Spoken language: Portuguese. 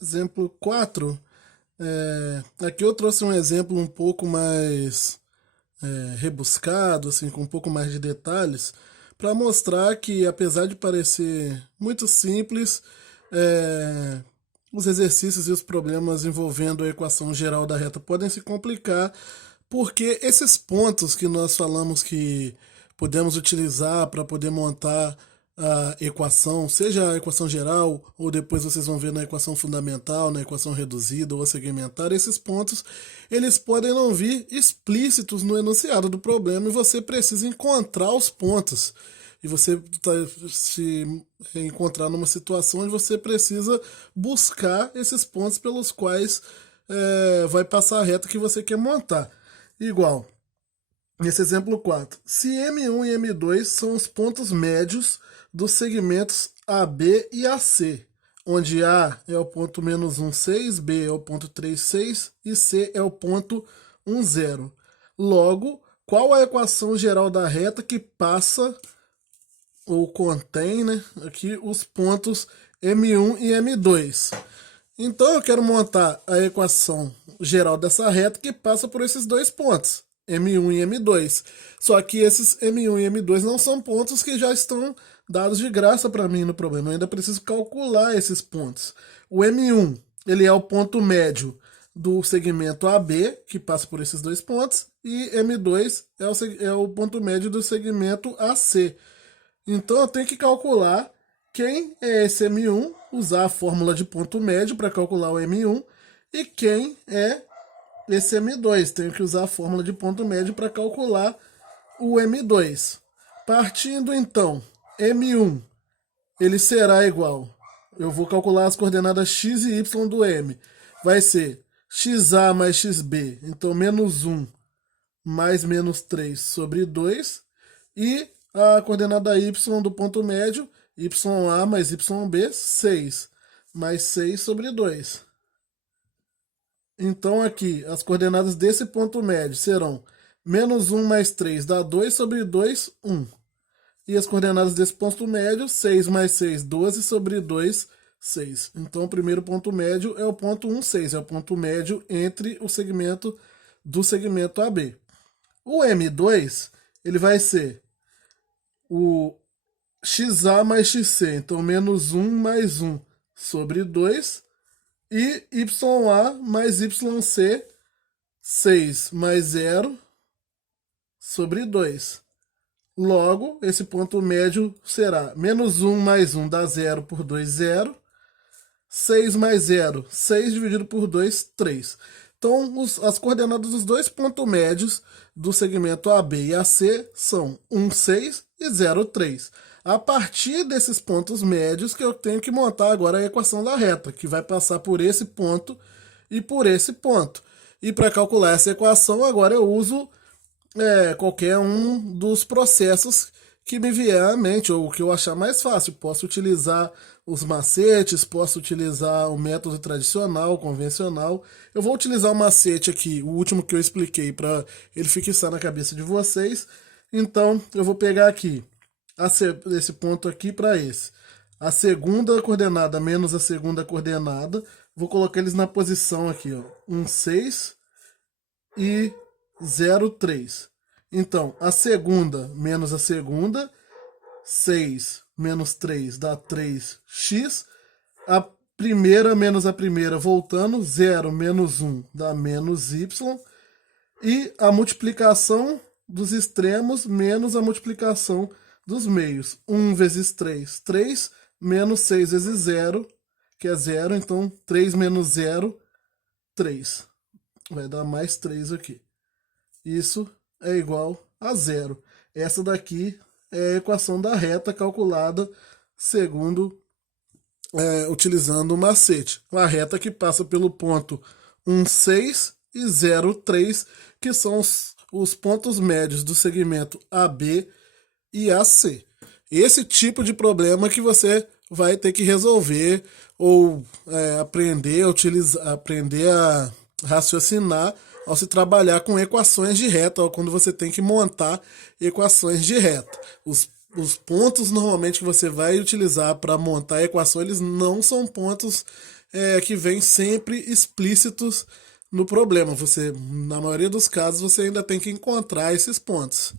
Exemplo 4. Aqui eu trouxe um exemplo um pouco mais rebuscado, assim, com um pouco mais de detalhes, para mostrar que, apesar de parecer muito simples, é, os exercícios e os problemas envolvendo a equação geral da reta podem se complicar, porque esses pontos que nós falamos que podemos utilizar para poder montar a equação, seja a equação geral, ou depois vocês vão ver na equação fundamental, na equação reduzida ou segmentar, esses pontos, eles podem não vir explícitos no enunciado do problema e você precisa encontrar os pontos. E você se encontrar numa situação onde você precisa buscar esses pontos pelos quais vai passar a reta que você quer montar. Igual, nesse exemplo 4, se M1 e M2 são os pontos médios dos segmentos AB e AC, onde A é o ponto menos 1,6, B é o ponto 3,6 e C é o ponto 1,0. Logo, qual a equação geral da reta que passa ou contém, né, aqui os pontos M1 e M2? Então eu quero montar a equação geral dessa reta que passa por esses dois pontos, M1 e M2. Só que esses M1 e M2 não são pontos que já estão dados de graça para mim no problema. Eu ainda preciso calcular esses pontos. O M1, ele é o ponto médio do segmento AB, que passa por esses dois pontos, e M2 é o ponto médio do segmento AC. Então eu tenho que calcular quem é esse M1, usar a fórmula de ponto médio para calcular o M1, e quem é esse M2. Tenho que usar a fórmula de ponto médio para calcular o M2. Partindo então, M1, ele será igual, eu vou calcular as coordenadas x e y do M. Vai ser xa mais xb, então menos 1 mais menos 3 sobre 2. E a coordenada y do ponto médio, ya mais yb, 6, mais 6 sobre 2. Então aqui, as coordenadas desse ponto médio serão menos 1 mais 3 dá 2 sobre 2, 1. E as coordenadas desse ponto médio, 6 mais 6, 12 sobre 2, 6. Então o primeiro ponto médio é o ponto 1, 6, é o ponto médio entre o segmento do segmento AB. O M2, ele vai ser o xa mais xc, então menos 1 mais 1 sobre 2, e ya mais yc, 6 mais 0 sobre 2. Logo, esse ponto médio será menos 1 mais 1 dá 0 por 2, 0. 6 mais 0, 6 dividido por 2, 3. Então, as coordenadas dos dois pontos médios do segmento AB e AC são 1, 6 e 0, 3. A partir desses pontos médios que eu tenho que montar agora a equação da reta, que vai passar por esse ponto e por esse ponto. E para calcular essa equação, agora eu uso qualquer um dos processos que me vier à mente, ou o que eu achar mais fácil. Posso utilizar os macetes, posso utilizar o método tradicional, convencional. Eu vou utilizar o macete aqui, o último que eu expliquei, para ele fixar na cabeça de vocês. Então, eu vou pegar aqui esse ponto aqui para esse. A segunda coordenada menos a segunda coordenada. Vou colocar eles na posição aqui, ó. 1, 6 e 0, 3. Então, a segunda menos a segunda, 6 menos 3 dá 3x. A primeira menos a primeira, voltando, 0 menos 1 dá menos y. E a multiplicação dos extremos menos a multiplicação dos meios. 1 vezes 3, 3, menos 6 vezes 0, que é 0. Então, 3 menos 0, 3. Vai dar mais 3 aqui. Isso é igual a zero. Essa daqui é a equação da reta calculada segundo utilizando o macete. Uma reta que passa pelo ponto 1, 6 e 0, 3, que são os pontos médios do segmento AB e AC. Esse tipo de problema que você vai ter que resolver ou aprender a raciocinar ao se trabalhar com equações de reta, ou quando você tem que montar equações de reta. Os pontos normalmente que você vai utilizar para montar a equação, eles não são pontos que vêm sempre explícitos no problema. Você, na maioria dos casos, você ainda tem que encontrar esses pontos.